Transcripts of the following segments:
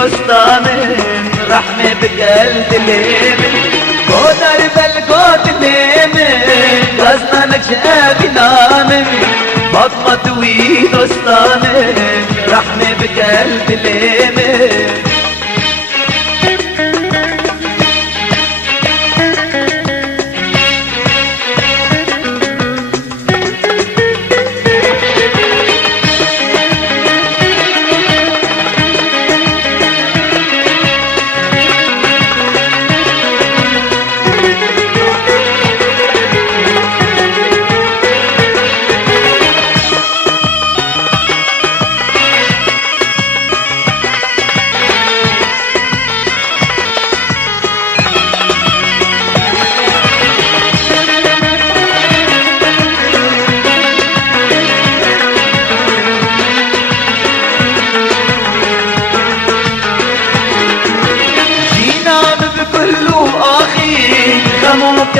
دوستانم رحمه بقلب ليمن قدر بالقوت ليمن غزنا لك شافي نامن فاطمة وي دوستانم رحمه بقلب ليمن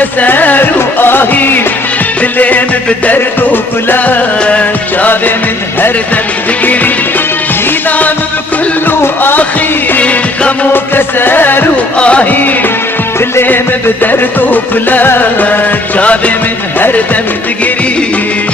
كسر وآهي بلين بدرد وكلا شابه من هردم تقري جينام بكل آخي غمو كسر وآهي بلين بدرد وكلا شابه من هردم تقري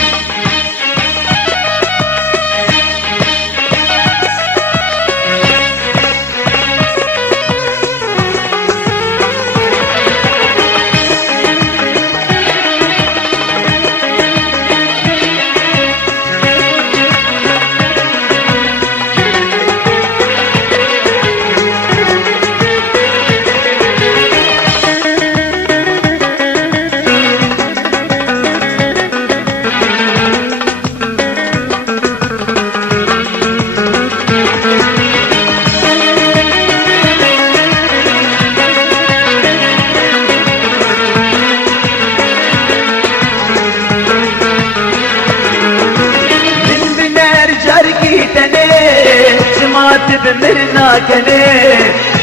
بمرنا كني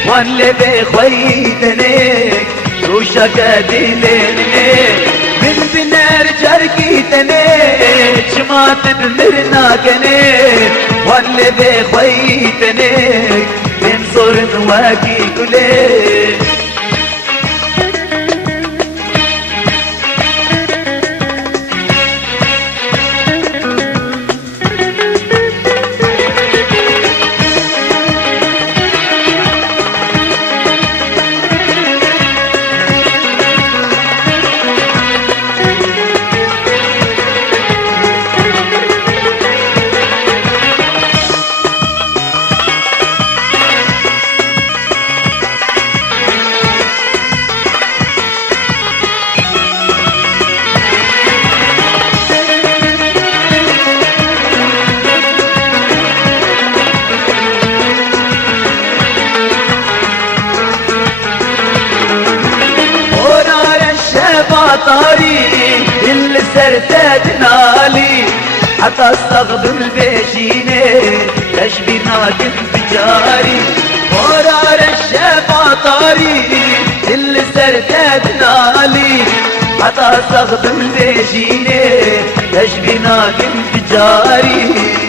واللي بخويتني روشا قديلني من بنار جركيتني شمات بمرنا كني واللي بخويتني من صور نواكي كلي طاري اللي سرتاد نالي حتى استغضب البيشيني تشبينا كنت بجاري ورار الشفا طاري اللي سرتاد نالي حتى استغضب البيشيني تشبينا كنت بجاري